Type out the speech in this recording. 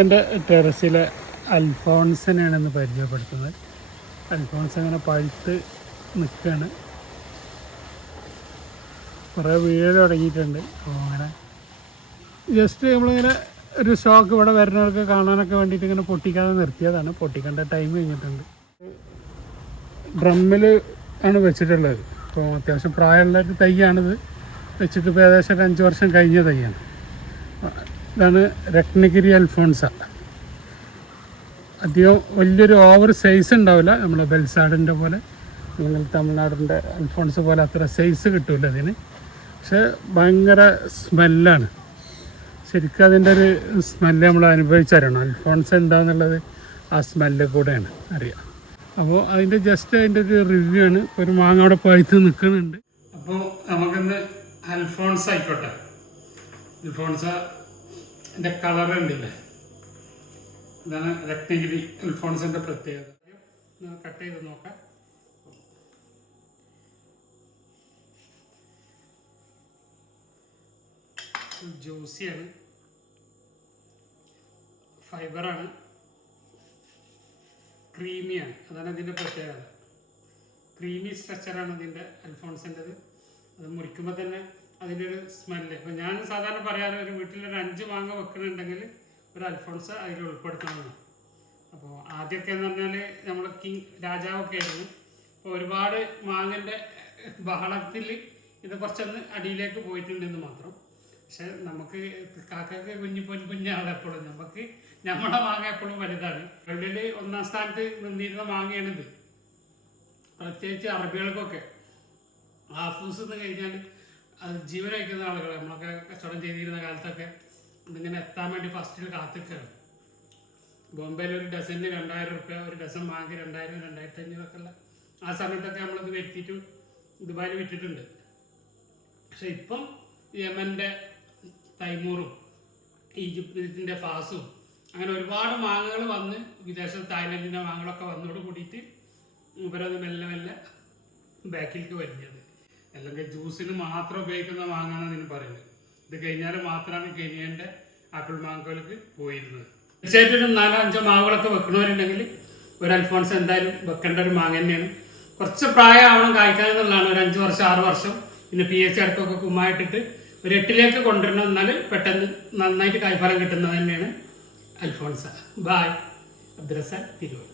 എൻ്റെ ടെറസിലെ അൽഫോൺസിനെയാണെന്ന് പരിചയപ്പെടുത്തുന്നത്. അൽഫോൺസ് അങ്ങനെ പഴുത്ത് നിൽക്കുകയാണ്. കുറേ വീട് തുടങ്ങിയിട്ടുണ്ട്. അപ്പോൾ അങ്ങനെ ജസ്റ്റ് നമ്മളിങ്ങനെ ഒരു സ്റ്റോക്ക് ഇവിടെ വരുന്നവർക്ക് കാണാനൊക്കെ വേണ്ടിയിട്ട് ഇങ്ങനെ പൊട്ടിക്കാതെ നിർത്തിയതാണ്. പൊട്ടിക്കേണ്ട ടൈം കഴിഞ്ഞിട്ടുണ്ട്. ഡ്രമ്മിൽ ആണ് വെച്ചിട്ടുള്ളത്. അപ്പോൾ അത്യാവശ്യം പ്രായമുള്ള ഒരു തൈയാണിത്. വെച്ചിട്ട് ഇപ്പോൾ ഏകദേശം ഒരു 5 വർഷം കഴിഞ്ഞ തൈയാണ്. ഇതാണ് രത്നഗിരി അൽഫോൺസ. അധികം വലിയൊരു ഓവർ സൈസ് ഉണ്ടാവില്ല. നമ്മളെ ബെൽസാഡിൻ്റെ പോലെ, നിങ്ങൾ തമിഴ്നാടിൻ്റെ അൽഫോൺസ് പോലെ അത്ര സൈസ് കിട്ടില്ല അതിന്. പക്ഷെ ഭയങ്കര സ്മെല്ലാണ്. ശരിക്കും അതിൻ്റെ ഒരു സ്മെല്ല് നമ്മൾ അനുഭവിച്ചറിയണം. അൽഫോൺസ് എന്താണെന്നുള്ളത് ആ സ്മെല്ല് കൂടെയാണ് അറിയാം. അപ്പോൾ അതിൻ്റെ ജസ്റ്റ് അതിൻ്റെ ഒരു റിവ്യൂ ആണ്. ഒരു മാങ്ങ അവിടെ പഴുത്ത് നിൽക്കുന്നുണ്ട്. അപ്പോൾ നമുക്കിന്ന് അൽഫോൺസ് ആയിക്കോട്ടെ. അൽഫോൺസ എൻ്റെ കളർ ഉണ്ടല്ലേ, ഇതാണ് രത്നഗിരി അൽഫോൺസിൻ്റെ പ്രത്യേകത. കട്ട് ചെയ്ത് നോക്കാം. ജ്യൂസിയാണ്, ഫൈബറാണ്, ക്രീമിയാണ്. അതാണ് ഇതിൻ്റെ പ്രത്യേകത. ക്രീമി സ്ട്രക്ചറാണ് ഇതിൻ്റെ അൽഫോൺസിൻ്റെത്. അത് മുറിക്കുമ്പോൾ തന്നെ അതിൻ്റെ ഒരു സ്മെല്ല്. ഇപ്പോൾ ഞാൻ സാധാരണ പറയാറ്, ഒരു വീട്ടിലൊരു 5 മാങ്ങ വെക്കണമെന്നുണ്ടെങ്കിൽ ഒരു അൽഫോൺസ് അതിൽ ഉൾപ്പെടുത്തണമെന്ന്. അപ്പോൾ ആദ്യമൊക്കെ എന്ന് പറഞ്ഞാൽ നമ്മൾ രാജാവൊക്കെ ആയിരുന്നു. അപ്പോൾ ഒരുപാട് മാങ്ങൻ്റെ ബഹളത്തിൽ ഇത് കുറച്ചൊന്ന് അടിയിലേക്ക് പോയിട്ടുണ്ടെന്ന് മാത്രം. പക്ഷെ നമുക്ക് കാക്കക്ക് കുഞ്ഞാണ് എപ്പോഴും. നമ്മളെ മാങ്ങ എപ്പോഴും വലുതാണ്. വേൾഡിൽ 1ാം സ്ഥാനത്ത് നിന്നിരുന്ന മാങ്ങയാണിത്. പ്രത്യേകിച്ച് അറബികൾക്കൊക്കെ ഹാഫൂസ് എന്ന് കഴിഞ്ഞാൽ അത് ജീവൻ വയ്ക്കുന്ന ആളുകൾ, നമ്മളൊക്കെ കച്ചവടം ചെയ്തിരുന്ന കാലത്തൊക്കെ ഇതിങ്ങനെ എത്താൻ വേണ്ടി ഫസ്റ്റിൽ കാത്തിക്കുകയാണ്. ബോംബെയിൽ ഒരു ഡസന് 2000 രൂപ, ഒരു ഡസൻ മാങ്ങ 2000, 2500 ഒക്കെ ഉള്ള ആ സമയത്തൊക്കെ നമ്മളിത് വരുത്തിയിട്ട് ദുബായിൽ വിറ്റിട്ടുണ്ട്. പക്ഷെ ഇപ്പം യമൻ്റെ തൈമൂറും ഈജിപ്തിൻ്റെ ഫാസും അങ്ങനെ ഒരുപാട് മാങ്ങകൾ വന്ന്, വിദേശത്ത് തായ്ലൻഡിൻ്റെ മാങ്ങകളൊക്കെ വന്നോട് കൂടിയിട്ട് ഇവരത് മെല്ലെ മെല്ലെ ബാക്കിലേക്ക് വരുന്നത്. അല്ലെങ്കിൽ ജ്യൂസിന് മാത്രം ഉപയോഗിക്കുന്ന മാങ്ങാണ് ഇതിന് പറയുന്നത്. ഇത് കഴിഞ്ഞാൽ മാത്രമാണ് കെനിയൻ്റെ ആപ്പിൾ മാങ്കോയിലേക്ക് പോയിരുന്നത്. തീർച്ചയായിട്ടും ഒരു 4-5 മാങ്ങകളൊക്കെ വെക്കണവരുണ്ടെങ്കിൽ ഒരു അൽഫോൺസ് എന്തായാലും വെക്കേണ്ട ഒരു മാങ്ങ തന്നെയാണ്. കുറച്ച് പ്രായമാവണം കായ്ക്കാൻ എന്നുള്ളതാണ്. ഒരു 5 വർഷം 6 വർഷം പിന്നെ pH അടുക്കൊക്കെ കുമ്മായിട്ടിട്ട് ഒരു 8ലേക്ക് കൊണ്ടുവരണം. എന്നാൽ പെട്ടെന്ന് നന്നായിട്ട് കായ്ഫലം കിട്ടുന്നത് തന്നെയാണ് അൽഫോൺസ. ബായ്. അബ്ദുറസാഖ് തിരൂർ.